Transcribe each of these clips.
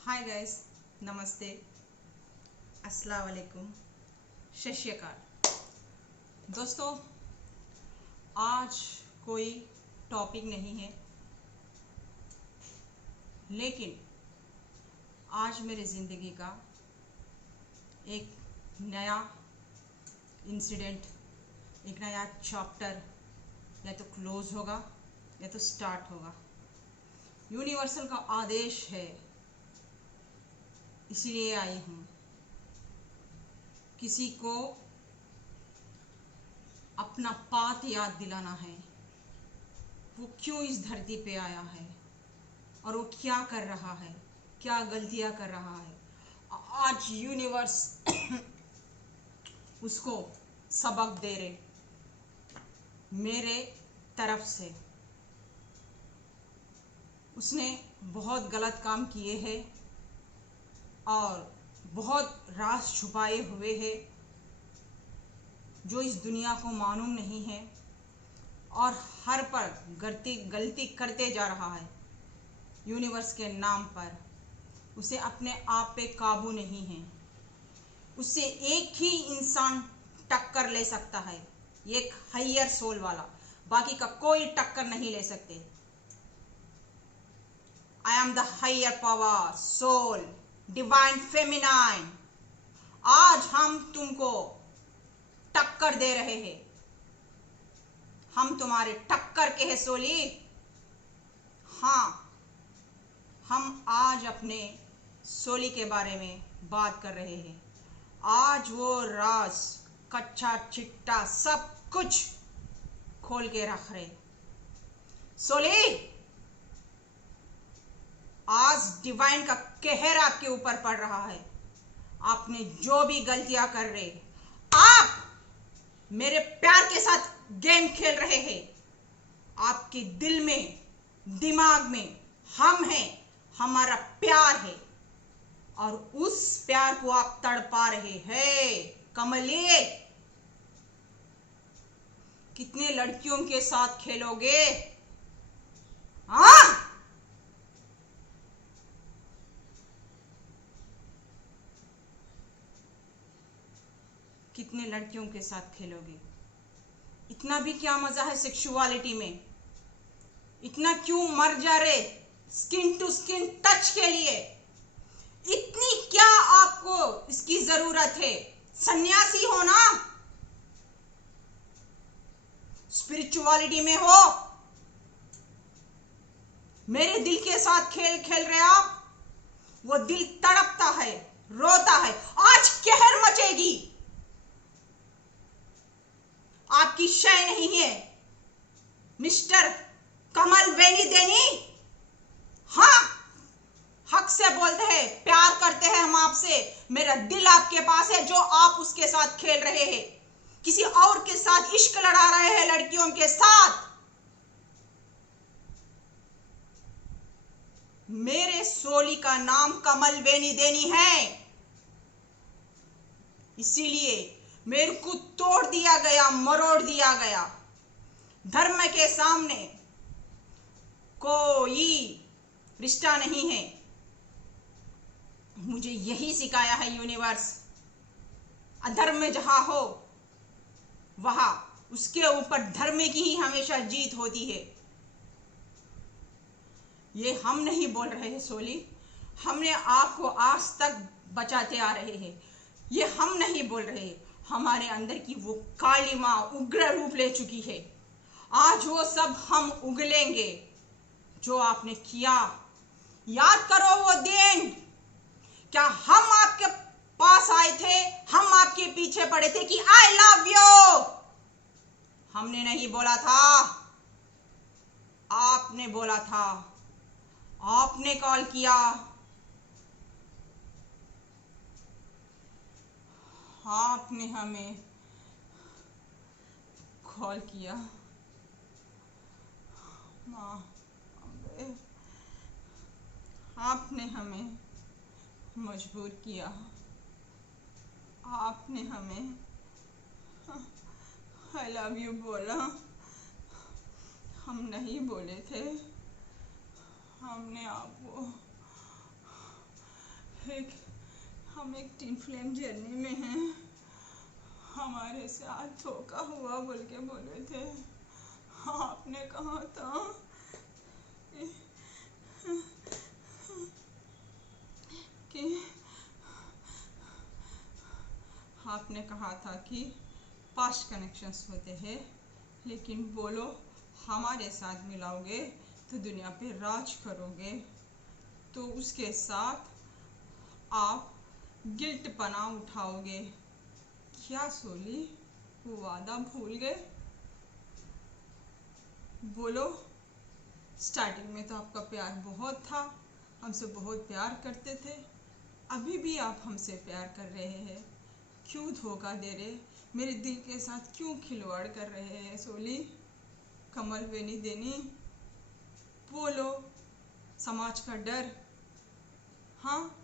Hi guys, नमस्ते, अस्सलाम वालेकुम, सत श्री अकाल। दोस्तों, आज कोई टॉपिक नहीं है, लेकिन आज मेरी ज़िंदगी का एक नया इंसिडेंट, एक नया चैप्टर या तो क्लोज होगा या तो स्टार्ट होगा। यूनिवर्सल का आदेश है, इसीलिए आई हूँ। किसी को अपना पाथ याद दिलाना है, वो क्यों इस धरती पे आया है और वो क्या कर रहा है, क्या गलतियां कर रहा है। आज यूनिवर्स उसको सबक दे रहे मेरे तरफ से। उसने बहुत गलत काम किए हैं और बहुत राज छुपाए हुए हैं जो इस दुनिया को मालूम नहीं है, और हर पर गलती करते जा रहा है। यूनिवर्स के नाम पर उसे अपने आप पे काबू नहीं है। उससे एक ही इंसान टक्कर ले सकता है, एक हायर सोल वाला, बाकी का कोई टक्कर नहीं ले सकते। I am the higher power soul, divine feminine. आज हम तुमको टक्कर दे रहे हैं, हम तुम्हारे टक्कर के हैं सोली। हाँ, हम आज अपने सोली के बारे में बात कर रहे हैं। आज वो राज, कच्चा चिट्टा सब कुछ खोल के रख रहे। सोली, आज डिवाइन का कहर आपके ऊपर पड़ रहा है। आपने जो भी गलतियां कर रहे, आप मेरे प्यार के साथ गेम खेल रहे हैं। आपके दिल में, दिमाग में हम हैं, हमारा प्यार है, और उस प्यार को आप तड़पा रहे हैं। कमलिए, कितने लड़कियों के साथ खेलोगे? हाँ, कितने लड़कियों के साथ खेलोगे? इतना भी क्या मजा है सेक्सुअलिटी में? इतना क्यों मर जा रहे स्किन टू स्किन टच के लिए? इतनी क्या आपको इसकी जरूरत है? सन्यासी हो ना, स्पिरिचुअलिटी में हो। मेरे दिल के साथ खेल खेल रहे आप। वो दिल तड़पता है, रोता है। आज कहर मचेगी, आपकी शय नहीं है मिस्टर कमल वेनी देनी। हाँ, हक से बोलते हैं, प्यार करते हैं हम आपसे। मेरा दिल आपके पास है, जो आप उसके साथ खेल रहे हैं, किसी और के साथ इश्क लड़ा रहे हैं, लड़कियों के साथ। मेरे सोली का नाम कमल वेनी देनी है, इसीलिए मेरे को तोड़ दिया गया, मरोड़ दिया गया। धर्म के सामने कोई रिश्ता नहीं है। मुझे यही सिखाया है यूनिवर्स। अधर्म में जहां हो, वहां उसके ऊपर धर्म की ही हमेशा जीत होती है। ये हम नहीं बोल रहे हैं सोली, हमने आपको आज तक बचाते आ रहे हैं। ये हम नहीं बोल रहे, हमारे अंदर की वो काली माँ उग्र रूप ले चुकी है। आज वो सब हम उगलेंगे जो आपने किया। याद करो वो दिन, क्या हम आपके पास आए थे, हम आपके पीछे पड़े थे कि आई लव यू? हमने नहीं बोला था, आपने बोला था, आपने कॉल किया। आपने हमें कॉल किया। माँ, आपने हमें मजबूर किया। आपने हमें आई लव यू बोला। हम नहीं बोले थे, हमने आपको एक टिन फ्लेम जर्नी में हैं, हमारे साथ धोखा हुआ बोल के बोले थे। आपने कहा था कि आपने कहा था कि पास्ट कनेक्शंस होते हैं, लेकिन बोलो हमारे साथ मिलाओगे तो दुनिया पे राज करोगे। तो उसके साथ आप गिल्ट पना उठाओगे। क्या सोली, वो वादा भूल गए? बोलो, स्टार्टिंग में तो आपका प्यार बहुत था, हमसे बहुत प्यार करते थे, अभी भी आप हमसे प्यार कर रहे हैं। क्यों धोखा दे रहे? मेरे दिल के साथ क्यों खिलवाड़ कर रहे हैं सोली? कमल वेनी देनी, बोलो। समाज का डर, हाँ,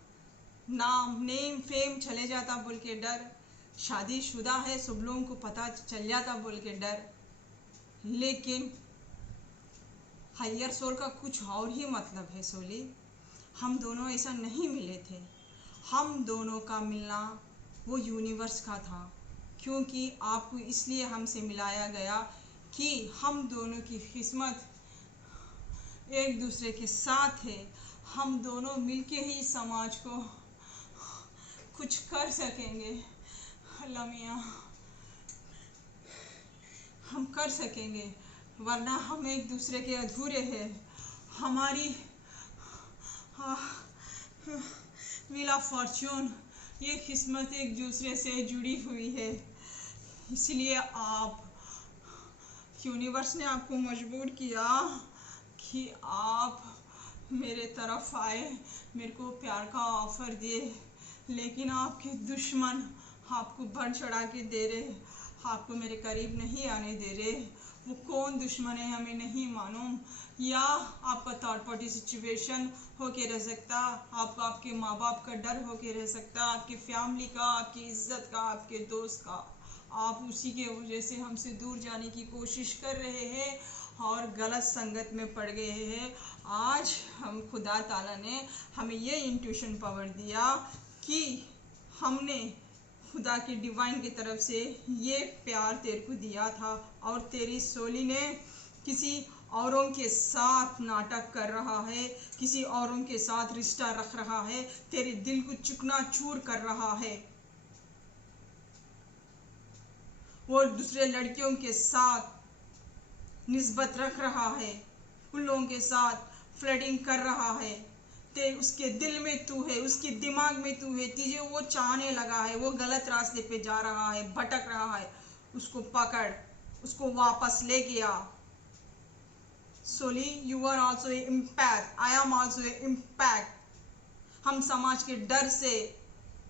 नाम नेम फेम चले जाता बोल के डर, शादीशुदा है सब लोगों को पता चल जाता बोल के डर। लेकिन हायर सोल का कुछ और ही मतलब है सोली। हम दोनों ऐसा नहीं मिले थे, हम दोनों का मिलना वो यूनिवर्स का था, क्योंकि आपको इसलिए हमसे मिलाया गया कि हम दोनों की किस्मत एक दूसरे के साथ है। हम दोनों मिलके ही समाज को कुछ कर सकेंगे। अल्लाह मियाँ, हम कर सकेंगे, वरना हम एक दूसरे के अधूरे हैं। हमारी व्हील ऑफ फॉर्च्यून, ये किस्मत एक दूसरे से जुड़ी हुई है। इसलिए आप, यूनिवर्स ने आपको मजबूर किया कि आप मेरे तरफ आए, मेरे को प्यार का ऑफर दिए, लेकिन आपके दुश्मन आपको बढ़ चढ़ा के दे रहे, आपको मेरे करीब नहीं आने दे रहे। वो कौन दुश्मन है हमें नहीं मालूम, या आपका थर्ड पार्टी सिचुएशन हो के रह सकता, आपको आपके माँ बाप का डर हो के रह सकता, आपकी फैमिली का, आपकी इज्जत का, आपके दोस्त का। आप उसी के वजह से हमसे दूर जाने की कोशिश कर रहे हैं और गलत संगत में पड़ गए हैं। आज हम खुदा ताला ने हमें ये इंट्यूशन पावर दिया कि हमने खुदा की डिवाइन की तरफ से ये प्यार तेरे को दिया था, और तेरी सोली ने किसी औरों के साथ नाटक कर रहा है, किसी औरों के साथ रिश्ता रख रहा है, तेरे दिल को चूकना-चूर कर रहा है। वो दूसरे लड़कियों के साथ निस्बत रख रहा है, उन लोगों के साथ फ्लर्टिंग कर रहा है। ते उसके दिल में तू है, उसके दिमाग में तू है, तुझे वो चाहने लगा है, वो गलत रास्ते पे जा रहा है, भटक रहा है। उसको पकड़, उसको वापस ले गया। सोली, you are also a impact, I am also a impact. हम समाज के डर से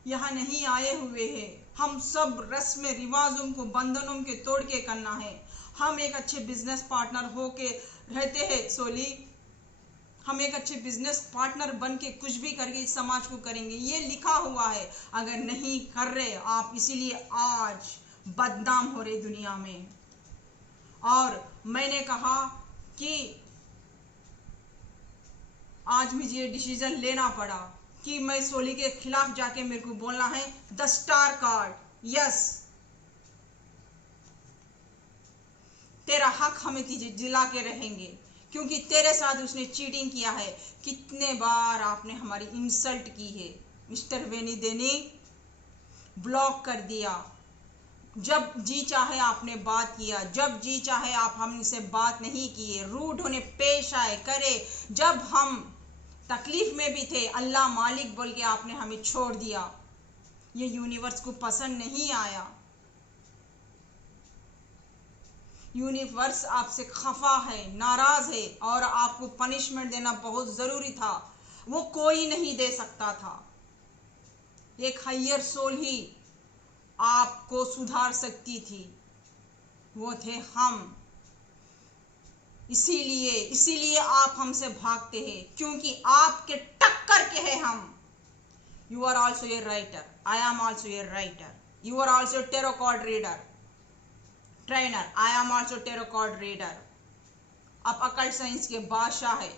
यहाँ नहीं आए हुए हैं। हम सब रस्म रिवाजों को, बंधनों के तोड़ के करना है। हम एक अच्छे बिजनेस पार्टनर हो के रहते हैं सोली। हम एक अच्छे बिजनेस पार्टनर बन के कुछ भी करके इस समाज को करेंगे, ये लिखा हुआ है। अगर नहीं कर रहे आप, इसीलिए आज बदनाम हो रहे दुनिया में। और मैंने कहा कि आज मुझे ये डिसीजन लेना पड़ा कि मैं सोली के खिलाफ जाके मेरे को बोलना है द स्टार कार्ड। यस, तेरा हक हमें दिला के रहेंगे, क्योंकि तेरे साथ उसने चीटिंग किया है। कितने बार आपने हमारी इंसल्ट की है मिस्टर वेनी देनी, ब्लॉक कर दिया। जब जी चाहे आपने बात किया, जब जी चाहे आप हमसे बात नहीं किए, रूड होने पेश आए करे। जब हम तकलीफ में भी थे, अल्लाह मालिक बोल के आपने हमें छोड़ दिया। ये यूनिवर्स को पसंद नहीं आया। यूनिवर्स आपसे खफा है, नाराज है, और आपको पनिशमेंट देना बहुत जरूरी था। वो कोई नहीं दे सकता था, एक हायर सोल ही आपको सुधार सकती थी, वो थे हम। इसीलिए आप हमसे भागते हैं, क्योंकि आपके टक्कर के हैं हम। You are also a writer, I am also a writer, you are also tarot card reader trainer, I am also tarot card reader. आप अकल्ट साइंस के बादशाह है,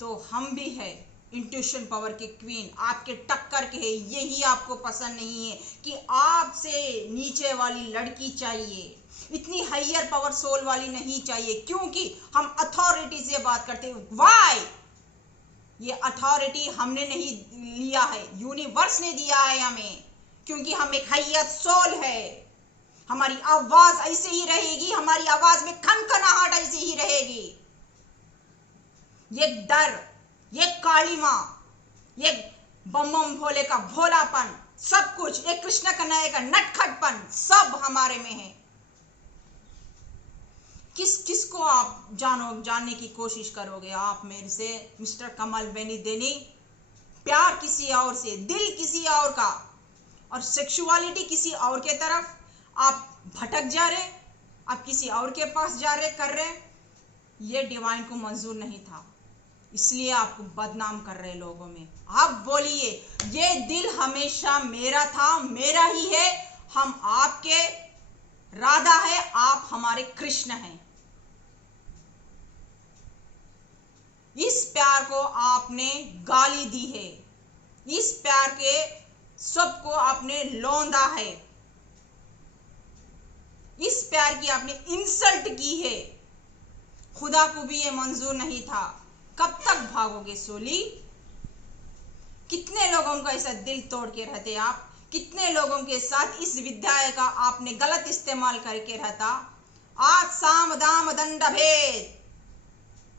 तो हम भी है। इंट्यूशन पावर के क्वीन, आपके टक्कर के है, यही आपको पसंद नहीं है कि आपसे नीचे वाली लड़की चाहिए, इतनी हायर पावर सोल वाली नहीं चाहिए, क्योंकि हम अथॉरिटी से बात करते हैं। वाई? ये अथॉरिटी हमने नहीं लिया है, यूनिवर्स ने दिया है हमें, क्योंकि हम एक हायर सोल है। हमारी आवाज ऐसे ही रहेगी, हमारी आवाज में खनखनाहट ऐसे ही रहेगी। ये डर, ये काली माँ, ये बम बम भोले का भोलापन, सब कुछ, एक कृष्ण कन्हैया का नटखटपन, सब हमारे में है। किस को आप जानने की कोशिश करोगे आप मेरे से, मिस्टर कमल बेनी देनी? प्यार किसी और से, दिल किसी और का, और सेक्सुअलिटी किसी और के तरफ आप भटक जा रहे, आप किसी और के पास जा रहे, कर रहे। ये डिवाइन को मंजूर नहीं था, इसलिए आपको बदनाम कर रहे लोगों में। आप बोलिए, ये दिल हमेशा मेरा था, मेरा ही है, हम आपके राधा है, आप हमारे कृष्ण हैं। इस प्यार को आपने गाली दी है, इस प्यार के सबको आपने लौंदा है, इस प्यार की आपने इंसल्ट की है। खुदा को भी ये मंजूर नहीं था। कब तक भागोगे सोली? कितने लोगों का ऐसा दिल तोड़ के रहते आप? कितने लोगों के साथ इस विद्या का आपने गलत इस्तेमाल करके रहता? आज साम दाम दंड भेद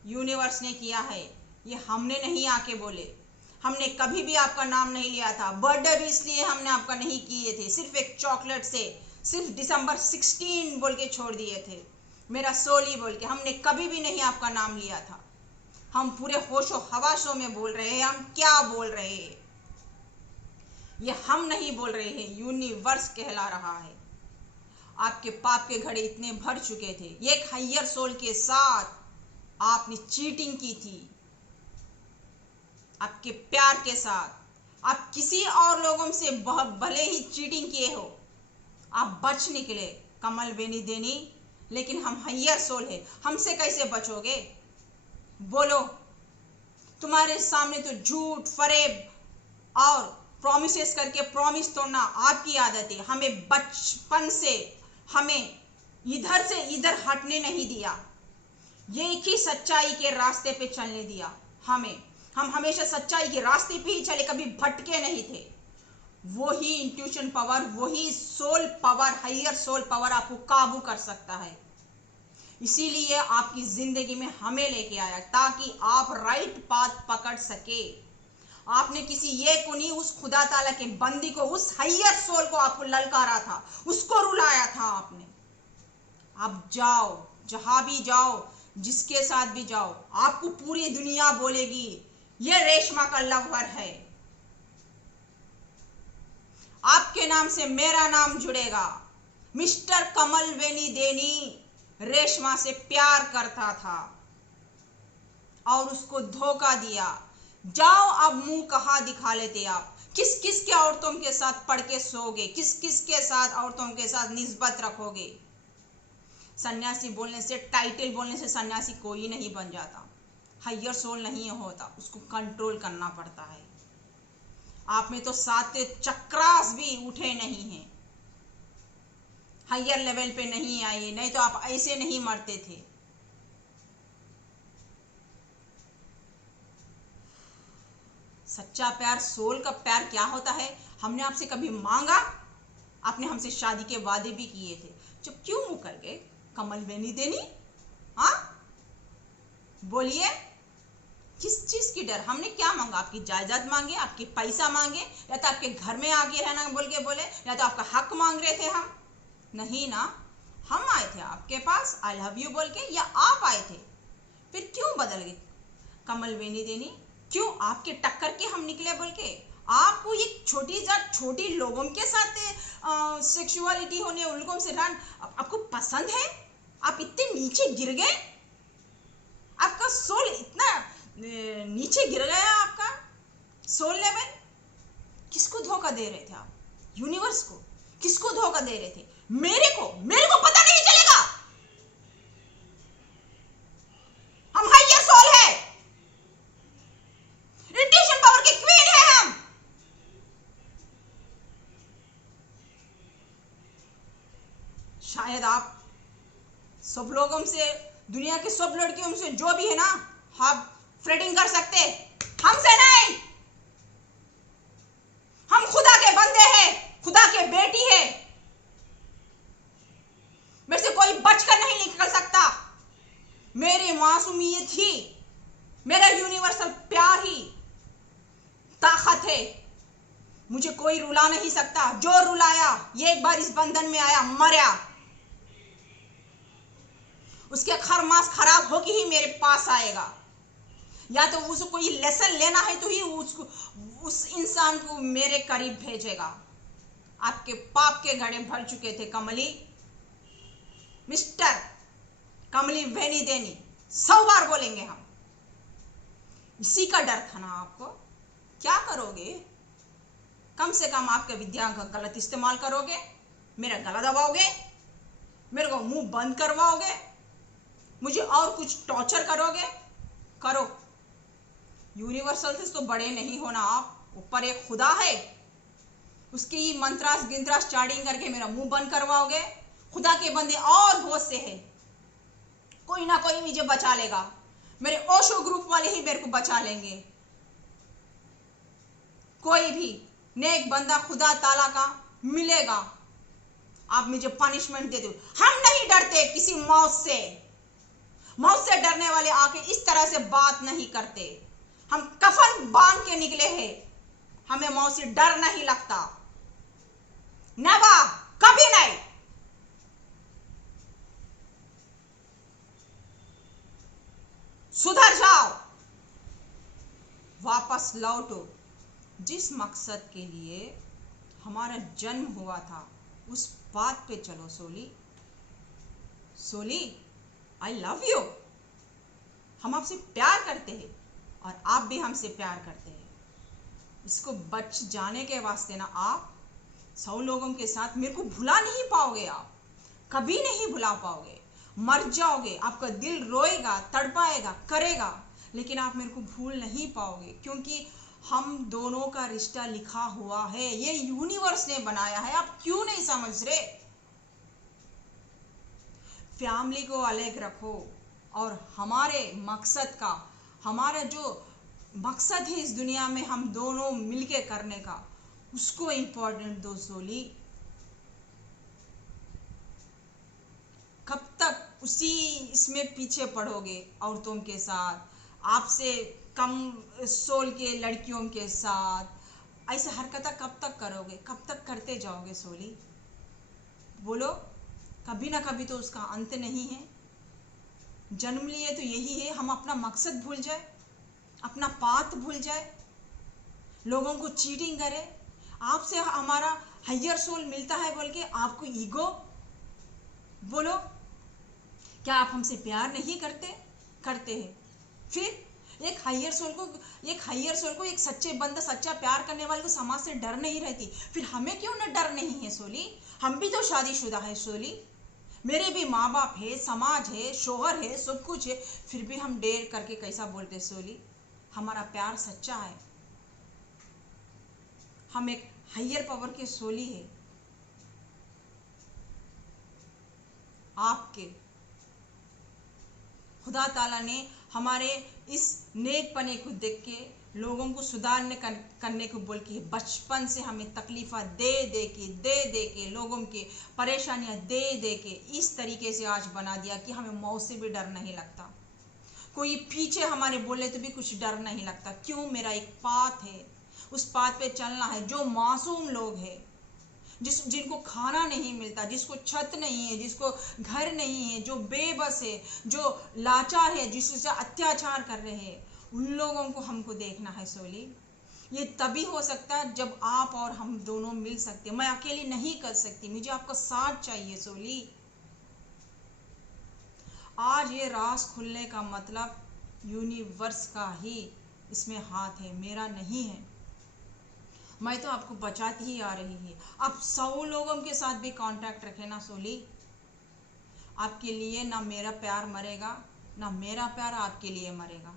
यूनिवर्स ने किया है, ये हमने नहीं आके बोले। हमने कभी भी आपका नाम नहीं लिया था, बर्थडे भी इसलिए हमने आपका नहीं किए थे, सिर्फ एक चॉकलेट से, सिर्फ दिसंबर 16 बोल के छोड़ दिए थे, मेरा सोली बोल के। हमने कभी भी नहीं आपका नाम लिया था। हम पूरे होशो हवासों में बोल रहे हैं, हम क्या बोल रहे हैं ये हम नहीं बोल रहे हैं, यूनिवर्स कहला रहा है। आपके पाप के घड़े इतने भर चुके थे, एक हायर सोल के साथ आपने चीटिंग की थी, आपके प्यार के साथ। आप किसी और लोगों से भले ही चीटिंग किए हो, आप बच निकले कमल बेनी देनी, लेकिन हम हायर सोल है, हमसे कैसे बचोगे? बोलो। तुम्हारे सामने तो झूठ फरेब और प्रॉमिसेस करके प्रॉमिस तोड़ना आपकी आदत है। हमें बचपन से हमें इधर से इधर हटने नहीं दिया, एक ही सच्चाई के रास्ते पे चलने दिया हमें। हम हमेशा सच्चाई के रास्ते पे ही चले, कभी भटके नहीं थे। वही इंट्यूशन पावर, वही soul power, higher soul power आपको काबू कर सकता है। इसीलिए आपकी जिंदगी में हमें लेके आया, ताकि आप राइट पाथ पकड़ सके। आपने किसी ये को नहीं, उस खुदा ताला के बंदी को, उस हायर सोल को आपको ललकारा था, उसको रुलाया था आपने। आप जाओ, जहां भी जाओ, जिसके साथ भी जाओ, आपको पूरी दुनिया बोलेगी ये रेशमा का लवर है। आपके नाम से मेरा नाम जुड़ेगा। मिस्टर कमल बेनी देनी रेशमा से प्यार करता था और उसको धोखा दिया। जाओ, अब मुंह कहाँ दिखा लेते आप? किस किस के औरतों के साथ पढ़ के सोओगे? किस किस के साथ औरतों के साथ निस्बत रखोगे? सन्यासी बोलने से, टाइटल बोलने से सन्यासी कोई नहीं बन जाता, हायर सोल नहीं होता, उसको कंट्रोल करना पड़ता है। आप में तो 7 चक्रास भी उठे नहीं हैं, हायर लेवल पे नहीं आए, नहीं तो आप ऐसे नहीं मरते थे। सच्चा प्यार, सोल का प्यार क्या होता है? हमने आपसे कभी मांगा? आपने हमसे शादी के वादे भी किए थे, चुप क्यों मुकर गए कमल बेनी देनी? हाँ बोलिए, किस चीज की डर? हमने क्या मांगा? आपकी जायदाद मांगे, आपकी पैसा मांगे, या तो आपके घर में आगे रहना बोल के बोले, या तो आपका हक मांग रहे थे हम? नहीं ना, हम आए थे आपके पास आई लव यू बोल के, या आप आए थे? फिर क्यों बदल गए कमल बेनी देनी? क्यों आपके टक्कर के हम निकले बोल के? आपको ये छोटी जात छोटी लोगों के साथ सेक्सुअलिटी होने, उन लोगों से आपको पसंद है? आप इतने नीचे गिर गए, आपका सोल इतना नीचे गिर गया, आपका सोल लेवल। किसको धोखा दे रहे थे आप? यूनिवर्स को? किसको धोखा दे रहे थे? मेरे को पता नहीं चलेगा। हम हायर सोल है, इट इज शायद आप सब लोगों से, दुनिया के सब लड़कियों से जो भी है ना, आप फ्लर्टिंग कर सकते, हमसे नहीं। हम खुदा के बंदे हैं, खुदा के बेटी है। मेरे से कोई बचकर नहीं निकल सकता। मेरी मासूमियत ही, मेरा यूनिवर्सल प्यार ही ताकत है। मुझे कोई रुला नहीं सकता। जो रुलाया, ये एक बार इस बंधन में आया, मरा, उसके खरमास खराब होके ही मेरे पास आएगा। या तो उसको कोई लेसन लेना है तो ही उसको, उस इंसान को मेरे करीब भेजेगा। आपके पाप के घड़े भर चुके थे कमली, मिस्टर कमली वेनी देनी, 100 बार बोलेंगे हम। इसी का डर था ना आपको। क्या करोगे? कम से कम आपके विद्या का गलत इस्तेमाल करोगे, मेरा गला दबाओगे, मेरे को मुंह बंद करवाओगे, मुझे और कुछ टॉर्चर करोगे, करो। यूनिवर्सल से तो बड़े नहीं होना आप। ऊपर एक खुदा है, उसकी ही मंत्रास गिंत्रास चार्डिंग करके मेरा मुंह बंद करवाओगे। खुदा के बंदे और बहुत से हैं, कोई ना कोई मुझे बचा लेगा। मेरे ओशो ग्रुप वाले ही मेरे को बचा लेंगे। कोई भी नेक बंदा खुदा ताला का मिलेगा, आप मुझे पनिशमेंट दे दो। हम नहीं डरते किसी मौत से। मौत से डरने वाले आके इस तरह से बात नहीं करते। हम कफन बांध के निकले हैं, हमें मौत से डर नहीं लगता। नेवर, कभी नहीं। सुधर जाओ, वापस लौटो। जिस मकसद के लिए हमारा जन्म हुआ था, उस बात पे चलो। सोली, सोली, आई लव यू। हम आपसे प्यार करते हैं और आप भी हमसे प्यार करते हैं। इसको बच जाने के वास्ते ना आप 100 लोगों के साथ मेरे को भुला नहीं पाओगे। आप कभी नहीं भुला पाओगे। मर जाओगे, आपका दिल रोएगा, तड़पाएगा, करेगा, लेकिन आप मेरे को भूल नहीं पाओगे, क्योंकि हम दोनों का रिश्ता लिखा हुआ है। ये यूनिवर्स ने बनाया है। आप क्यों नहीं समझ रहे? फैमिली को अलग रखो और हमारे मकसद का, हमारा जो मकसद है इस दुनिया में हम दोनों मिलके करने का, उसको इंपॉर्टेंट दो। सोली, कब तक उसी इसमें पीछे पड़ोगे? औरतों के साथ, आपसे कम सोल के लड़कियों के साथ ऐसे हरकतें कब तक करोगे? कब तक करते जाओगे? सोली, बोलो। कभी ना कभी तो उसका अंत नहीं है। जन्म लिए तो यही है, हम अपना मकसद भूल जाए, अपना पाथ भूल जाए, लोगों को चीटिंग करे, आपसे हमारा हायर सोल मिलता है बोल के आपको ईगो। बोलो, क्या आप हमसे प्यार नहीं करते? करते हैं। फिर एक हायर सोल को एक सच्चे बंदा, सच्चा प्यार करने वाले को समाज से डर नहीं रहती। फिर हमें क्यों ना डर नहीं है? सोली, हम भी तो शादीशुदा है। सोली, मेरे भी माँ बाप है, समाज है, शोहर है, सब कुछ है, फिर भी हम डेर करके कैसा बोलते? सोली, हमारा प्यार सच्चा है। हम एक हायर पावर के सोली है। आपके खुदा ताला ने हमारे इस नेकपने को देख के लोगों को सुधारने करने को बोल के बचपन से हमें तकलीफा दे के लोगों के परेशानियां दे के इस तरीके से आज बना दिया कि हमें मौत से भी डर नहीं लगता। कोई पीछे हमारे बोले तो भी कुछ डर नहीं लगता। क्यों? मेरा एक पाथ है, उस पाथ पे चलना है। जो मासूम लोग हैं, जिनको खाना नहीं मिलता, जिसको छत नहीं है, जिसको घर नहीं है, जो बेबस है, जो लाचार है, जिससे अत्याचार कर रहे हैं, उन लोगों को हमको देखना है। सोली, ये तभी हो सकता है जब आप और हम दोनों मिल सकते। मैं अकेली नहीं कर सकती, मुझे आपका साथ चाहिए। सोली, आज ये राज खुलने का मतलब यूनिवर्स का ही इसमें हाथ है, मेरा नहीं है। मैं तो आपको बचाती ही आ रही है। आप 100 लोगों के साथ भी कांटेक्ट रखें ना सोली, आपके लिए ना मेरा प्यार मरेगा, ना मेरा प्यार आपके लिए मरेगा।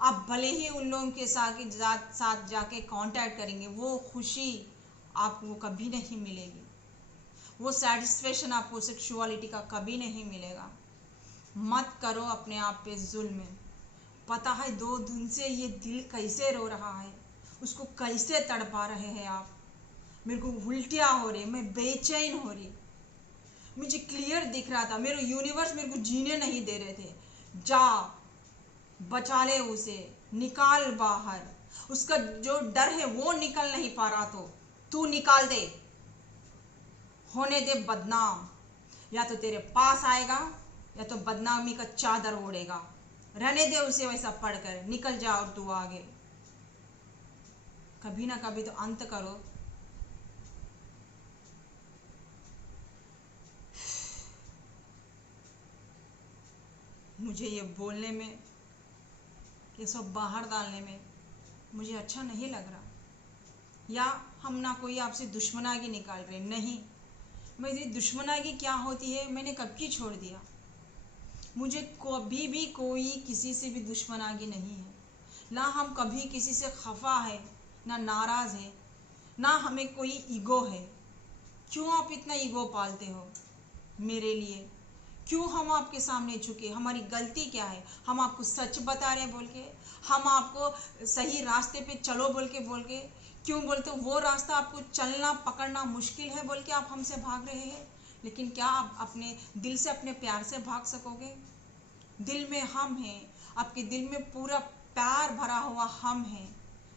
आप भले ही उन लोगों के साथ जाके कांटेक्ट करेंगे, वो खुशी आपको कभी नहीं मिलेगी। वो सेटिस्फेक्शन आपको सेक्सुअलिटी का कभी नहीं मिलेगा। मत करो अपने आप पे जुल्म। पता है 2 दिन से ये दिल कैसे रो रहा है, उसको कैसे तड़पा रहे हैं आप। मेरे को उल्टियाँ हो रही, मैं बेचैन हो रही। मुझे क्लियर दिख रहा था, मेरे यूनिवर्स मेरे को जीने नहीं दे रहे थे। जा बचा ले उसे, निकाल बाहर। उसका जो डर है वो निकल नहीं पा रहा, तो तू निकाल दे, होने दे बदनाम। या तो तेरे पास आएगा या तो बदनामी का चादर ओढ़ेगा। रहने दे उसे वैसा पढ़कर, निकल जा और तू आगे। कभी ना कभी तो अंत करो। मुझे ये बोलने में, ये सब बाहर डालने में मुझे अच्छा नहीं लग रहा। या हम ना कोई आपसे दुश्मनागी निकाल रहे, नहीं। मेरी दुश्मनागी क्या होती है मैंने कब की छोड़ दिया। मुझे कभी भी कोई किसी से भी दुश्मनागी नहीं है। ना हम कभी किसी से खफा है, ना नाराज़ है, ना हमें कोई ईगो है। क्यों आप इतना ईगो पालते हो मेरे लिए? क्यों हम आपके सामने झुके? हमारी गलती क्या है? हम आपको सच बता रहे बोल के, हम आपको सही रास्ते पे चलो बोल के क्यों बोलते हो वो रास्ता आपको चलना पकड़ना मुश्किल है बोल के आप हमसे भाग रहे हैं। लेकिन क्या आप अपने दिल से, अपने प्यार से भाग सकोगे? दिल में हम हैं, आपके दिल में पूरा प्यार भरा हुआ हम हैं।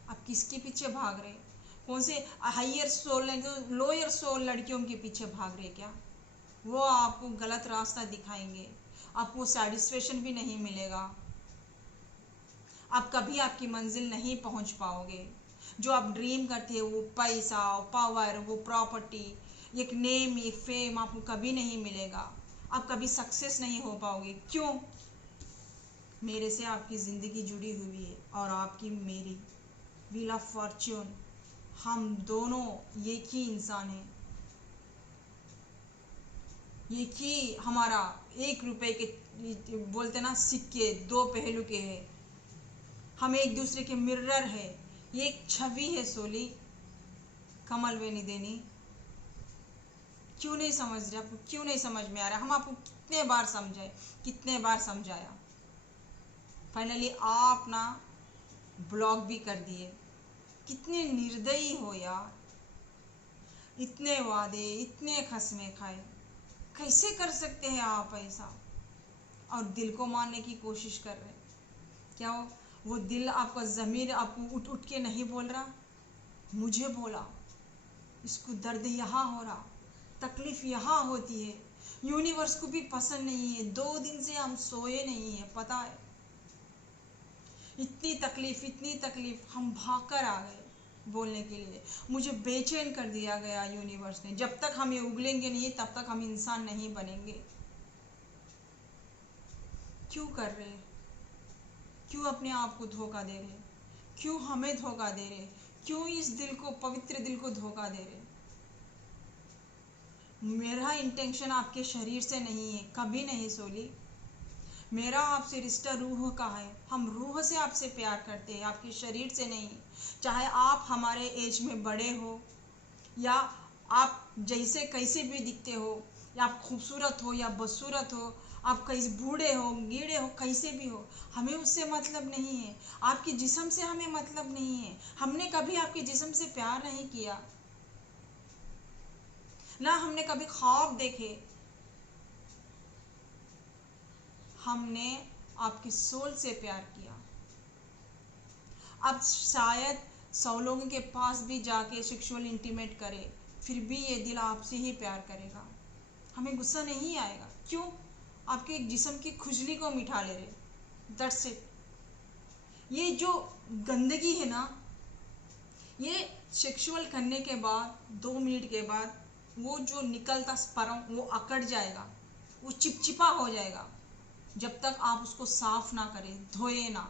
आप किसके पीछे भाग रहे? कौन से हायर सोल, लोअर सोल लड़कियों के पीछे भाग रहे क्या? वो आपको गलत रास्ता दिखाएंगे, आपको सेटिस्फेक्शन भी नहीं मिलेगा। आप कभी आपकी मंजिल नहीं पहुंच पाओगे। जो आप ड्रीम करते हैं वो पैसा, पावर, वो प्रॉपर्टी, एक नेम, एक फेम आपको कभी नहीं मिलेगा। आप कभी सक्सेस नहीं हो पाओगे। क्यों? मेरे से आपकी ज़िंदगी जुड़ी हुई है और आपकी मेरी व्हील ऑफ फॉर्च्यून। हम दोनों एक ही इंसान हैं, एक ही हमारा 1 रुपए के बोलते ना सिक्के 2 पहलू के हैं। हम एक दूसरे के मिरर है, एक छवि है सोली, कमल वेनी देनी। क्यों नहीं समझ रहे? आपको क्यों नहीं समझ में आ रहा? हम आपको कितने बार समझाए, कितने बार समझाया। फाइनली आप ना ब्लॉक भी कर दिए। कितने निर्दयी हो यार, इतने वादे, इतने खसमे खाए, कैसे कर सकते हैं आप ऐसा? और दिल को मारने की कोशिश कर रहे। क्या वो दिल, आपका ज़मीर आपको उठ उठ के नहीं बोल रहा? मुझे बोला, इसको दर्द यहाँ हो रहा, तकलीफ़ यहाँ होती है। यूनिवर्स को भी पसंद नहीं है। 2 दिन से हम सोए नहीं है, पता है। इतनी तकलीफ़ हम भाग कर आ गए बोलने के लिए। मुझे बेचैन कर दिया गया यूनिवर्स ने। जब तक हम ये उगलेंगे नहीं तब तक हम इंसान नहीं बनेंगे। क्यों कर रहे? क्यों अपने आप को धोखा दे रहे? क्यों हमें धोखा दे रहे? क्यों इस दिल को, पवित्र दिल को धोखा दे रहे? मेरा इंटेंशन आपके शरीर से नहीं है, कभी नहीं सोली। मेरा आपसे रिश्ता रूह का है। हम रूह से आपसे प्यार करते हैं, आपके शरीर से नहीं। चाहे आप हमारे एज में बड़े हो या आप जैसे कैसे भी दिखते हो, या आप खूबसूरत हो या बदसूरत हो, आप कैसे बूढ़े हो, गीढ़े हो, कैसे भी हो, हमें उससे मतलब नहीं है। आपके जिस्म से हमें मतलब नहीं है। हमने कभी आपके जिस्म से प्यार नहीं किया, ना हमने कभी ख्वाब देखे। हमने आपकी सोल से प्यार किया। अब शायद 100 लोगों के पास भी जाके सेक्सुअल इंटीमेट करे, फिर भी ये दिल आपसे ही प्यार करेगा। हमें गुस्सा नहीं आएगा। क्यों? आपके एक जिस्म की खुजली को मिठा ले रहे, दैट्स इट। ये जो गंदगी है ना, ये सेक्सुअल करने के बाद 2 मिनट के बाद वो जो निकलता स्पर्म वो अकड़ जाएगा, वो चिपचिपा हो जाएगा। जब तक आप उसको साफ ना करें, धोए ना,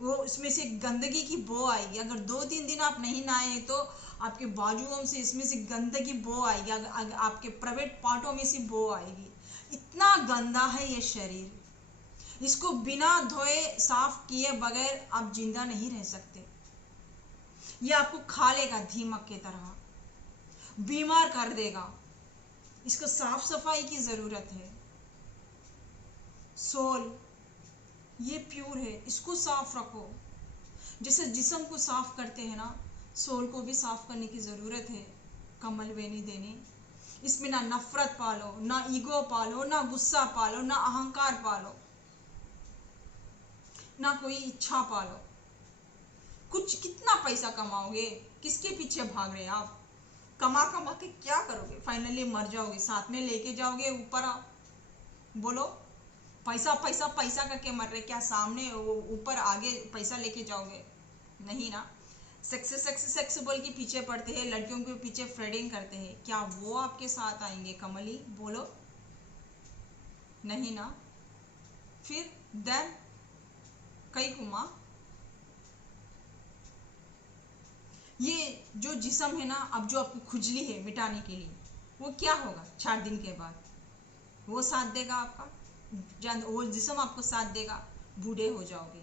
वो इसमें से गंदगी की बो आएगी। अगर 2-3 दिन आप नहीं नहाए तो आपके बाजुओं से इसमें से गंदगी बो आएगी, आपके प्राइवेट पार्टों में से बो आएगी। इतना गंदा है ये शरीर। इसको बिना धोए, साफ किए बगैर आप जिंदा नहीं रह सकते। ये आपको खा लेगा दीमक की तरह, बीमार कर देगा। इसको साफ सफाई की ज़रूरत है। सोल ये प्योर है, इसको साफ रखो। जैसे जिस्म को साफ करते हैं ना, सोल को भी साफ करने की ज़रूरत है। कमल वेनी देने, इसमें ना नफरत पालो, ना ईगो पालो, ना गुस्सा पालो, ना अहंकार पालो, ना कोई इच्छा पालो। कुछ कितना पैसा कमाओगे, किसके पीछे भाग रहे आप? कमा कमा के क्या करोगे? फाइनली मर जाओगे, साथ में लेके जाओगे ऊपर आप? बोलो, पैसा पैसा पैसा करके मर रहे, क्या सामने ऊपर आगे पैसा लेके जाओगे? नहीं ना। सेक्स सेक्स सेक्स बोल के पीछे पड़ते हैं, लड़कियों के पीछे फ्रेडिंग करते हैं, क्या वो आपके साथ आएंगे कमली? बोलो, नहीं ना। फिर देन कई कुमा, ये जो जिस्म है ना, अब जो आपकी खुजली है मिटाने के लिए, वो क्या होगा 4 दिन के बाद? वो साथ देगा आपका? वो जिस्म आपको साथ देगा? बूढ़े हो जाओगे,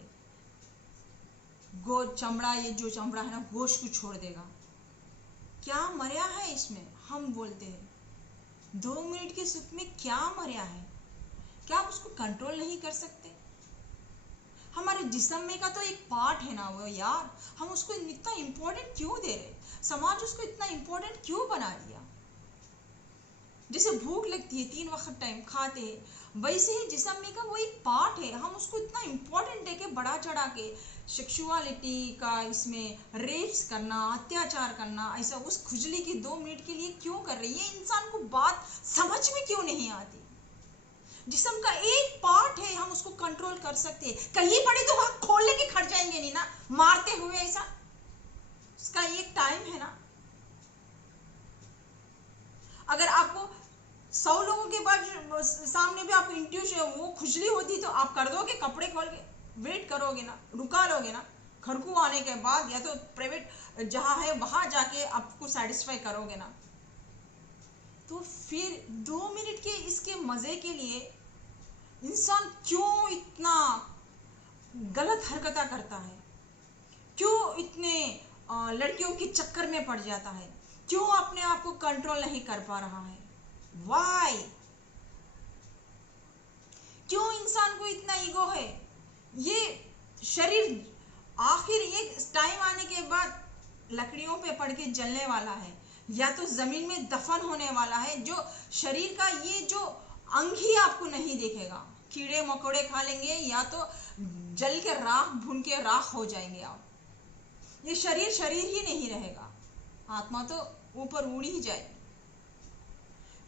चमड़ा, ये जो चमड़ा है ना, गोश्त को छोड़ देगा। क्या मर्या है इसमें? हम बोलते हैं 2 मिनट के सुख में क्या मर्या है? क्या आप उसको कंट्रोल नहीं कर सकते? हमारे जिस्म में का तो एक पार्ट है ना वो यार, हम उसको इतना इम्पोर्टेंट क्यों दे रहे? समाज उसको इतना इम्पोर्टेंट क्यों बना दिया? जैसे भूख लगती है 3 वक्त टाइम खाते हैं, वैसे ही जिस्म में का वो एक पार्ट है, हम उसको इतना इम्पोर्टेंट दे के बढ़ा चढ़ा के सेक्सुअलिटी का इसमें रेप्स करना, अत्याचार करना, ऐसा उस खुजली की 2 मिनट के लिए क्यों कर रही है? ये इंसान को बात समझ में क्यों नहीं आती? जिस्म का एक पार्ट है, हम उसको कंट्रोल कर सकते हैं। कहीं पड़ी तो वहां खोल लेके खड़ जाएंगे नहीं ना, मारते हुए ऐसा। उसका एक टाइम है ना। अगर आपको 100 लोगों के बाद सामने भी आपको इंट्यूशन वो खुजली होती तो आप कर दोगे कपड़े खोल के? वेट करोगे ना, रुका लोगे ना? घर को आने के बाद या तो प्राइवेट जहां है वहां जाके आपको सेटिस्फाई करोगे ना? तो फिर 2 मिनट के इसके मजे के लिए इंसान क्यों इतना गलत हरकत करता है? क्यों इतने लड़कियों के चक्कर में पड़ जाता है? क्यों अपने आप को कंट्रोल नहीं कर पा रहा है? वाई? क्यों इंसान को इतना ईगो है? ये शरीर आखिर एक टाइम आने के बाद लकड़ियों पे पड़ के जलने वाला है, या तो जमीन में दफन होने वाला है। जो शरीर का ये जो अंग ही आपको नहीं दिखेगा, कीड़े मकोड़े खा लेंगे या तो जल के राख, भून के राख हो जाएंगे आप। ये शरीर शरीर ही नहीं रहेगा, आत्मा तो ऊपर उड़ ही जाएगी।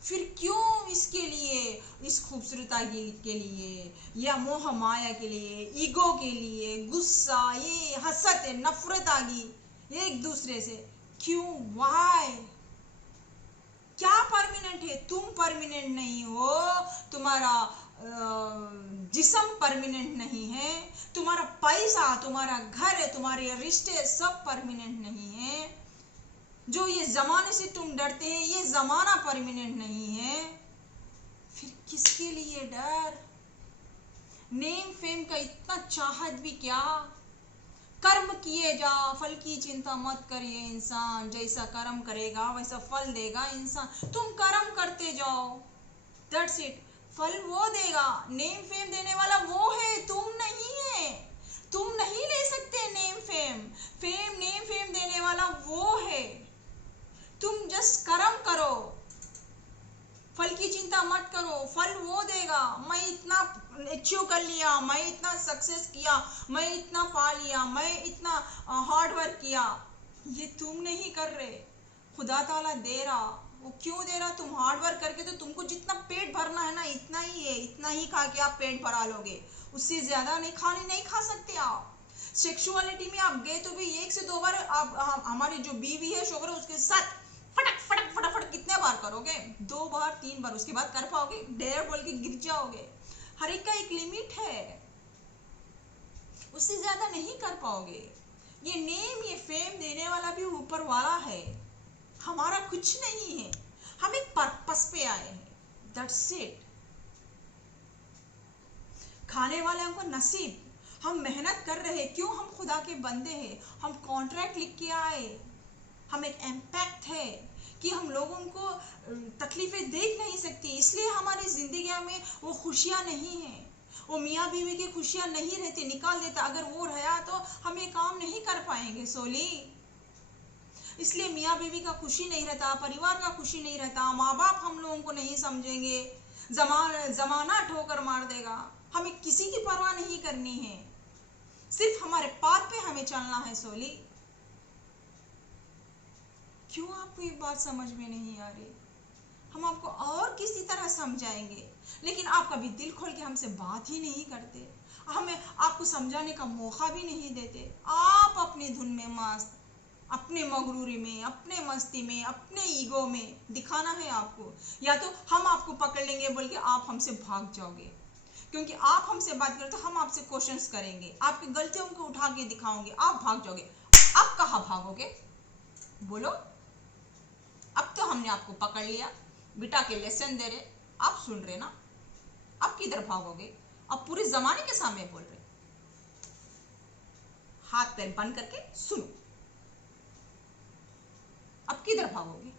फिर क्यों इसके लिए, इस खूबसूरती के लिए, या मोह माया के लिए, ईगो के लिए, गुस्सा, ये हसद, नफरत आ गई एक दूसरे से, क्यों? वाई? क्या परमानेंट है? तुम परमानेंट नहीं हो, तुम्हारा जिस्म परमानेंट नहीं है, तुम्हारा पैसा, तुम्हारा घर, तुम्हारे रिश्ते सब परमानेंट नहीं है। जो ये जमाने से तुम डरते हैं, ये जमाना परमानेंट नहीं है। फिर किसके लिए डर? नेम फेम का इतना चाहत भी क्या? कर्म किए जा, फल की चिंता मत करिए। इंसान जैसा कर्म करेगा वैसा फल देगा। इंसान तुम कर्म करते जाओ, दैट्स इट। फल वो देगा, नेम फेम देने वाला वो है, तुम नहीं है। तुम नहीं ले सकते नेम फेम। नेम फेम देने वाला वो है। तुम जस्ट कर्म करो, फल की चिंता मत करो, फल वो देगा। मैं इतना अचीव कर लिया, मैं इतना सक्सेस किया, मैं इतना पा लिया, मैं इतना हार्ड वर्क किया, ये तुम नहीं कर रहे, खुदा ताला दे रहा। वो क्यों दे रहा? तुम हार्ड वर्क करके तो तुमको जितना पेट भरना है ना, इतना ही है, इतना ही खा के आप पेट भरा लोगे, उससे ज्यादा नहीं खा सकते आप। सेक्सुअलिटी में आप गए तो भी 1 से 2 बार आप, हमारी जो बीवी है, शोहर है, उसके साथ फटक फटक फटाफट कितने बार करोगे? 2 बार 3 बार, उसके बाद कर पाओगे? डेढ़ बोल के गिर जाओगे। हर एक का एक लिमिट है, उससे ज्यादा नहीं कर पाओगे। ये नेम, ये फेम देने वाला भी ऊपर वाला है, हमारा कुछ नहीं है। हम एक पर्पस पे आए हैं, दैट्स इट। खाने वाले को नसीब, हम मेहनत कर रहे हैं, क्यों? हम खुदा के बंदे हैं, हम कॉन्ट्रैक्ट लिख के आए, हम एक इम्पैक्ट है कि हम लोगों को तकलीफें देख नहीं सकती, इसलिए हमारी जिंदगी में वो खुशियाँ नहीं है। वो मियाँ बीवी की खुशियाँ नहीं रहती, निकाल देता। अगर वो रहा तो हम ये काम नहीं कर पाएंगे सोली। इसलिए मियाँ बीवी का खुशी नहीं रहता, परिवार का खुशी नहीं रहता, माँ बाप हम लोगों को नहीं समझेंगे, जमाना ठोकर मार देगा। हमें किसी की परवाह नहीं करनी है, सिर्फ हमारे पाथ पे हमें चलना है सोली। क्यों आपको ये बात समझ में नहीं आ रही? हम आपको और किसी तरह समझाएंगे, लेकिन आप कभी दिल खोल के हमसे बात ही नहीं करते, हमें आपको समझाने का मौका भी नहीं देते। आप अपनी धुन में मस्त, अपने मगरूरी में, अपने मस्ती में, अपने ईगो में दिखाना है आपको, या तो हम आपको पकड़ लेंगे बोल के आप हमसे भाग जाओगे। क्योंकि आप हमसे बात करें तो हम आपसे क्वेश्चंस करेंगे, आपकी गलतियों को उठा के दिखाओगे, आप भाग जाओगे। अब कहाँ भागोगे बोलो? अब तो हमने आपको पकड़ लिया, बिठा के लेसन दे रहे, आप सुन रहे ना, अब किधर भागोगे? अब पूरे जमाने के सामने बोल रहे, हाथ पैर बंद करके सुनो, अब किधर भागोगे?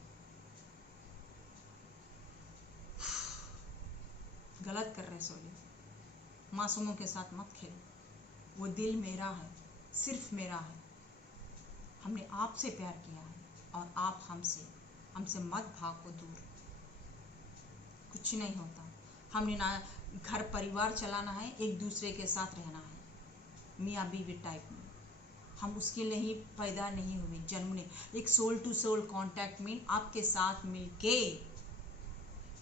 गलत कर रहे सोली, मासूमों के साथ मत खेलो। वो दिल मेरा है, सिर्फ मेरा है। हमने आपसे प्यार किया है और आप हमसे मत भागो दूर। कुछ नहीं होता, हमने ना घर परिवार चलाना है, एक दूसरे के साथ रहना है, मियाँ बीवी टाइप में। हम उसके लिए ही पैदा नहीं हुए, जन्म ने एक सोल टू सोल कांटेक्ट में आपके साथ मिलके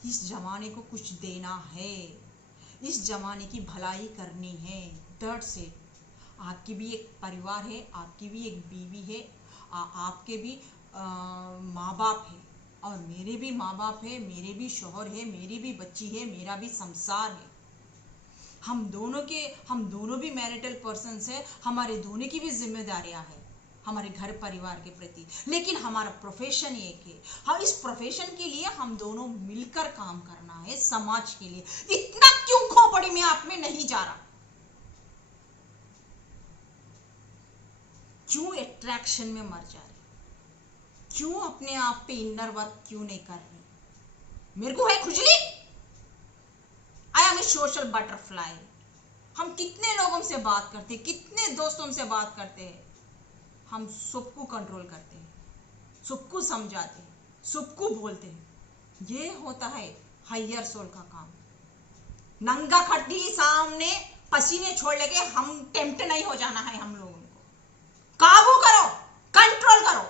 इस जमाने को कुछ देना है, इस जमाने की भलाई करनी है। That's it. आपकी भी एक परिवार है, आपकी भी एक बीवी है, आपके भी माँ बाप है, और मेरे भी माँ बाप है, मेरे भी शौहर है, मेरी भी बच्ची है, मेरा भी संसार है। हम दोनों भी मैरिटल पर्सन्स है, हमारे दोनों की भी जिम्मेदारियां है हमारे घर परिवार के प्रति। लेकिन हमारा प्रोफेशन एक है, हम इस प्रोफेशन के लिए हम दोनों मिलकर काम करना है समाज के लिए। इतना क्यों खोपड़ी में आप में नहीं जा रहा? क्यों अट्रैक्शन में मर जा रहे? क्यों अपने आप पे इनर वर्क क्यों नहीं कर रहे? मेरे को है खुजली। I am a social butterfly. हम कितने लोगों से बात करते हैं, कितने दोस्तों से बात करते हैं, हम सबको कंट्रोल करते हैं, सबको समझाते हैं, सबको बोलते हैं। ये होता है हायर सोल का काम। नंगा खट्टी सामने पसीने छोड़ लेके हम टेम्प्ट नहीं हो जाना है। हम लोगों को काबू करो, कंट्रोल करो।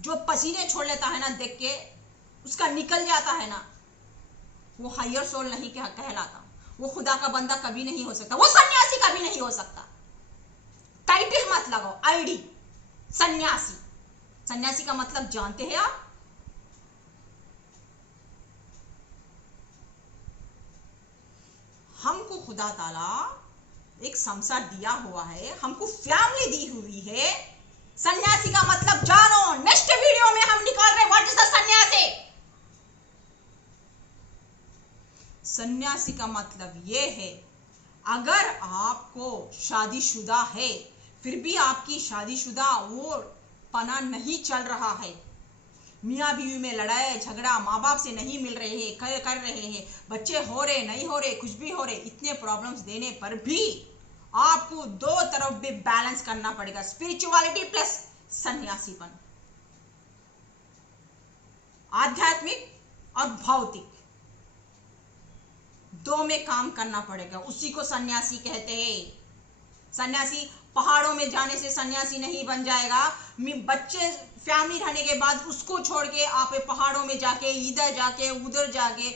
जो पसीने छोड़ लेता है ना, देख के उसका निकल जाता है ना, वो हायर सोल नहीं कहलाता, वो खुदा का बंदा कभी नहीं हो सकता, वो सन्यासी कभी नहीं हो सकता। टाइटल मत लगाओ, आईडी सन्यासी। सन्यासी का मतलब जानते हैं आप? हमको खुदा ताला एक संसार दिया हुआ है, हमको फैमिली दी हुई है। सन्यासी का मतलब जानो, नेक्स्ट वीडियो में हम निकाल रहे व्हाट इज द सन्यासी। सन्यासी का मतलब ये है, अगर आपको शादीशुदा है, फिर भी आपकी शादीशुदा वो पना नहीं चल रहा है, मियाँ बीवी में लड़ाई झगड़ा, माँ बाप से नहीं मिल रहे हैं, कर रहे हैं, बच्चे हो रहे नहीं हो रहे, कुछ भी हो रहे, इतने प्रॉब्लम्स देने पर भी आपको दो तरफ भी बैलेंस करना पड़ेगा, स्पिरिचुअलिटी प्लस सन्यासीपन, आध्यात्मिक और भौतिक, दो में काम करना पड़ेगा। उसी को सन्यासी कहते हैं। सन्यासी पहाड़ों में जाने से सन्यासी नहीं बन जाएगा। बच्चे फैमिली रहने के बाद उसको छोड़ के आप पहाड़ों में जाके, इधर जाके, उधर जाके,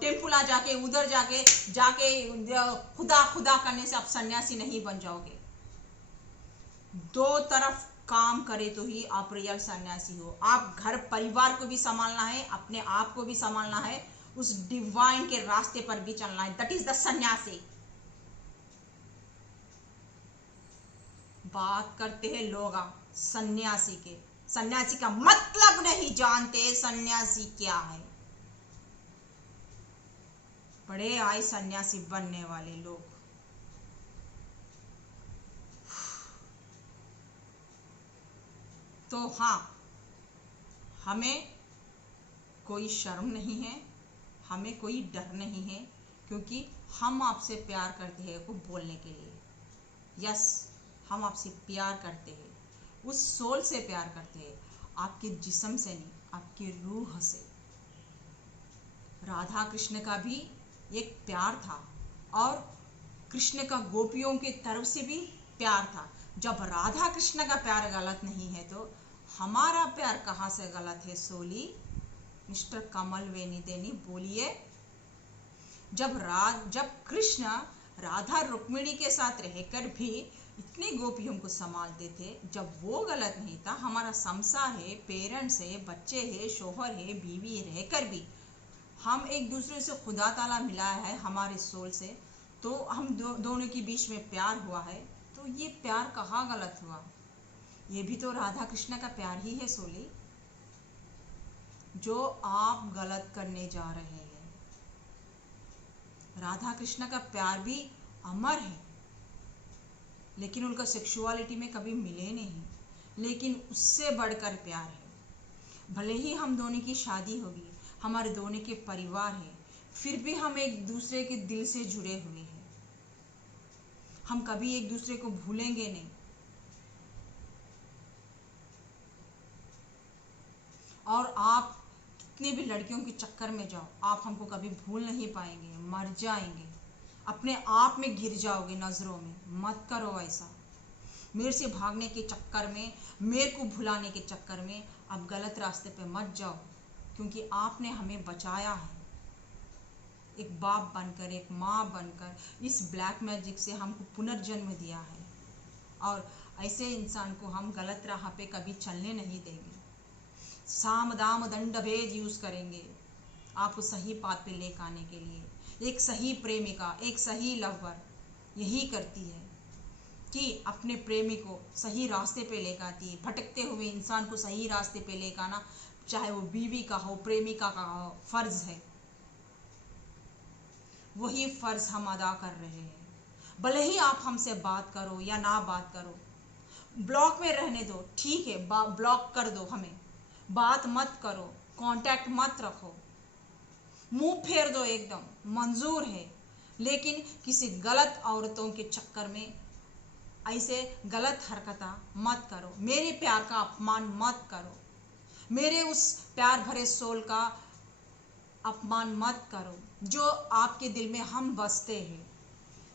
टेम्पुला जाके, उधर जाके खुदा खुदा करने से आप सन्यासी नहीं बन जाओगे। दो तरफ काम करे तो ही आप रियल सन्यासी हो। आप घर परिवार को भी संभालना है, अपने आप को भी संभालना है, उस डिवाइन के रास्ते पर भी चलना है। दैट इज द सन्यासी। बात करते हैं लोग सन्यासी के, सन्यासी का मतलब नहीं जानते सन्यासी क्या है। बड़े आए सन्यासी बनने वाले लोग। तो हाँ, हमें कोई शर्म नहीं है, हमें कोई डर नहीं है, क्योंकि हम आपसे प्यार करते हैं को बोलने के लिए। यस, हम आपसे प्यार करते हैं, उस सोल से प्यार करते हैं, आपके जिस्म से नहीं, आपकी रूह से। राधा कृष्ण का भी एक प्यार था और कृष्ण का गोपियों की तरफ से भी प्यार था। जब राधा कृष्ण का प्यार गलत नहीं है तो हमारा प्यार कहाँ से गलत है सोली? मिस्टर कमल वेनिदेनी बोलिए। जब कृष्ण राधा रुक्मिणी के साथ रहकर भी इतने गोपियों को संभालते थे, जब वो गलत नहीं था, हमारा संसार है, पेरेंट्स है, बच्चे है, शोहर है, बीवी रहकर भी हम एक दूसरे से खुदा ताला मिला है हमारे सोल से, तो हम दोनों के बीच में प्यार हुआ है, तो ये प्यार कहाँ गलत हुआ? ये भी तो राधा कृष्ण का प्यार ही है सोली, जो आप गलत करने जा रहे हैं। राधा कृष्ण का प्यार भी अमर है, लेकिन उनका सेक्सुअलिटी में कभी मिले नहीं, लेकिन उससे बढ़कर प्यार है। भले ही हम दोनों की शादी होगी, हमारे दोनों के परिवार है, फिर भी हम एक दूसरे के दिल से जुड़े हुए हैं। हम कभी एक दूसरे को भूलेंगे नहीं। और आप कितने भी लड़कियों के चक्कर में जाओ, आप हमको कभी भूल नहीं पाएंगे, मर जाएंगे, अपने आप में गिर जाओगे नज़रों में। मत करो ऐसा। मेरे से भागने के चक्कर में, मेरे को भुलाने के चक्कर में आप गलत रास्ते पे मत जाओ, क्योंकि आपने हमें बचाया है। एक बाप बनकर, एक माँ बनकर, इस ब्लैक मैजिक से हमको पुनर्जन्म दिया है, और ऐसे इंसान को हम गलत राह पे कभी चलने नहीं देंगे। साम दाम दंड भेद यूज़ करेंगे आपको सही पाथ पे लेकर आने के लिए। एक सही प्रेमिका, एक सही लवर यही करती है कि अपने प्रेमी को सही रास्ते पे लेकर आती है। भटकते हुए इंसान को सही रास्ते पे लेकर आना, चाहे वो बीवी का हो, प्रेमिका का हो, फर्ज है। वही फर्ज हम अदा कर रहे हैं। भले ही आप हमसे बात करो या ना बात करो, ब्लॉक में रहने दो, ठीक है, ब्लॉक कर दो, हमें बात मत करो, कांटेक्ट मत रखो, मुंह फेर दो, एकदम मंजूर है। लेकिन किसी गलत औरतों के चक्कर में ऐसे गलत हरकतें मत करो। मेरे प्यार का अपमान मत करो, मेरे उस प्यार भरे सोल का अपमान मत करो, जो आपके दिल में हम बसते हैं,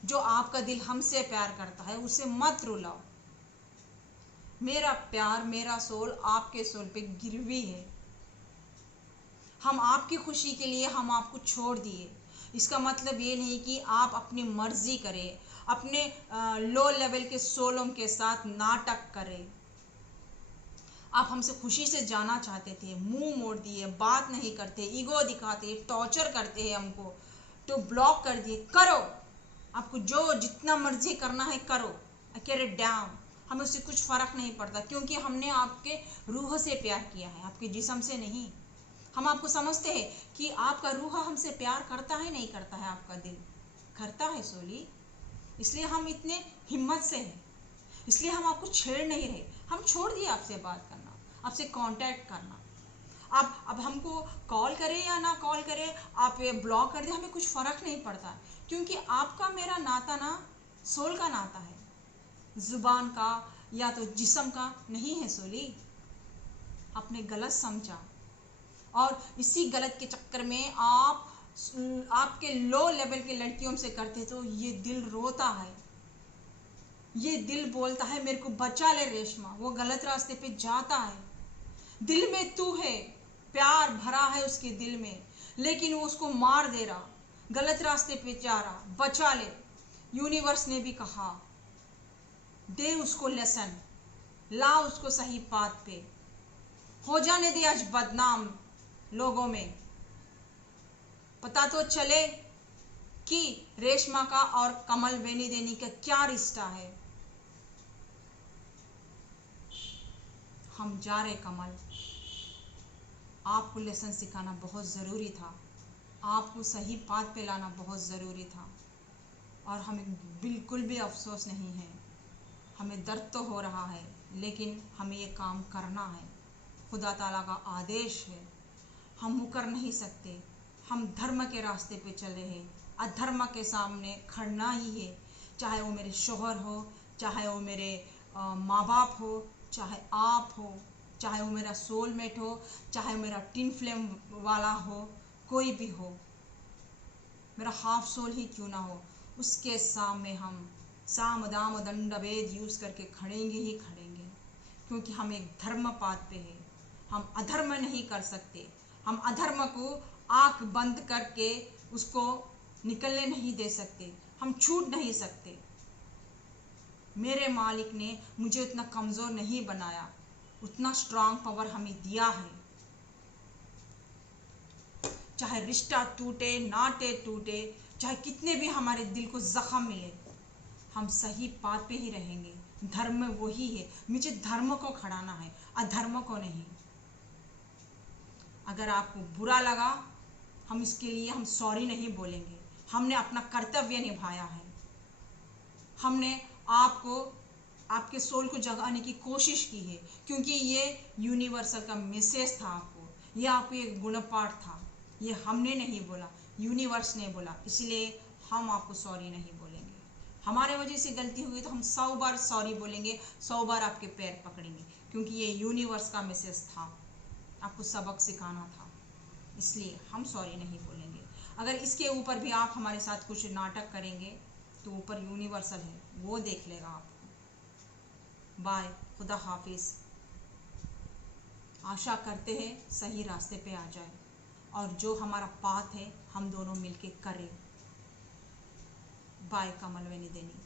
जो आपका दिल हमसे प्यार करता है, उसे मत रुलाओ। मेरा प्यार, मेरा सोल आपके सोल पे गिरवी है। हम आपकी खुशी के लिए हम आपको छोड़ दिए। इसका मतलब ये नहीं कि आप अपनी मर्जी करें, अपने लो लेवल के सोलों के साथ नाटक करें। आप हमसे खुशी से जाना चाहते थे, मुंह मोड़ दिए, बात नहीं करते, ईगो दिखाते, टॉर्चर करते हैं हमको, तो ब्लॉक कर दिए। करो, आपको जो जितना मर्जी करना है करो, अकेले डाउन, हमें उससे कुछ फर्क नहीं पड़ता, क्योंकि हमने आपके रूह से प्यार किया है, आपके जिस्म से नहीं। हम आपको समझते हैं कि आपका रूह हमसे प्यार करता है, नहीं करता है, आपका दिल करता है सोली। इसलिए हम इतने हिम्मत से हैं, इसलिए हम आपको छेड़ नहीं रहे। हम छोड़ दिए आपसे बात करना, आपसे कांटेक्ट करना। आप अब हमको कॉल करें या ना कॉल करें, आप ये ब्लॉक कर दे, हमें कुछ फ़र्क नहीं पड़ता, क्योंकि आपका मेरा नाता ना सोल का नाता है, ज़ुबान का या तो जिस्म का नहीं है सोली। आपने गलत समझा, और इसी गलत के चक्कर में आप आपके लो लेवल के लड़कियों से करते, तो ये दिल रोता है, ये दिल बोलता है मेरे को बचा ले रेशमा। वो गलत रास्ते पे जाता है, दिल में तू है, प्यार भरा है उसके दिल में, लेकिन वो उसको मार दे रहा, गलत रास्ते पे जा रहा, बचा ले। यूनिवर्स ने भी कहा, दे उसको लेसन, ला उसको सही पाथ पे, हो जाने दे आज बदनाम लोगों में, पता तो चले कि रेशमा का और कमल वेनिदेनी का क्या रिश्ता है। हम जा रहे कमल, आपको लेसन सिखाना बहुत ज़रूरी था, आपको सही पाथ पे लाना बहुत ज़रूरी था, और हमें बिल्कुल भी अफसोस नहीं है। हमें दर्द तो हो रहा है, लेकिन हमें ये काम करना है, खुदा ताला का आदेश है, हम मुकर नहीं सकते। हम धर्म के रास्ते पे चले हैं, अधर्म के सामने खड़ना ही है, चाहे वो मेरे शोहर हो, चाहे वो मेरे माँ बाप हो, चाहे आप हो, चाहे वो मेरा सोलमेट हो, चाहे वो मेरा टिन फ्लेम वाला हो, कोई भी हो, मेरा हाफ सोल ही क्यों ना हो, उसके सामने हम साम दाम दंड भेद यूज करके खड़ेंगे ही खड़ेंगे, क्योंकि हम एक धर्म पात पे है। हम अधर्म नहीं कर सकते, हम अधर्म को आंख बंद करके उसको निकलने नहीं दे सकते, हम छूट नहीं सकते। मेरे मालिक ने मुझे उतना कमज़ोर नहीं बनाया, उतना स्ट्रांग पावर हमें दिया है। चाहे रिश्ता टूटे, नाते टूटे, चाहे कितने भी हमारे दिल को जख्म मिले, हम सही बात पे ही रहेंगे। धर्म वही है, मुझे धर्म को खड़ाना है, अधर्म को नहीं। अगर आपको बुरा लगा, हम इसके लिए हम सॉरी नहीं बोलेंगे, हमने अपना कर्तव्य निभाया है, हमने आपको आपके सोल को जगाने की कोशिश की है, क्योंकि ये यूनिवर्सल का मैसेज था आपको, ये आपको एक गुणपाठ था, ये हमने नहीं बोला, यूनिवर्स ने बोला, इसलिए हम आपको सॉरी नहीं बोलेंगे। हमारे वजह से गलती हुई तो हम 100 बार सॉरी बोलेंगे, 100 बार आपके पैर पकड़ेंगे, क्योंकि ये यूनिवर्स का मैसेज था, आपको सबक सिखाना था, इसलिए हम सॉरी नहीं बोलेंगे। अगर इसके ऊपर भी आप हमारे साथ कुछ नाटक करेंगे तो ऊपर यूनिवर्सल है, वो देख लेगा आपको। बाय, खुदा हाफिज। आशा करते हैं सही रास्ते पे आ जाए और जो हमारा पाथ है हम दोनों मिलके करें। बाय, कमल वेनी देनी।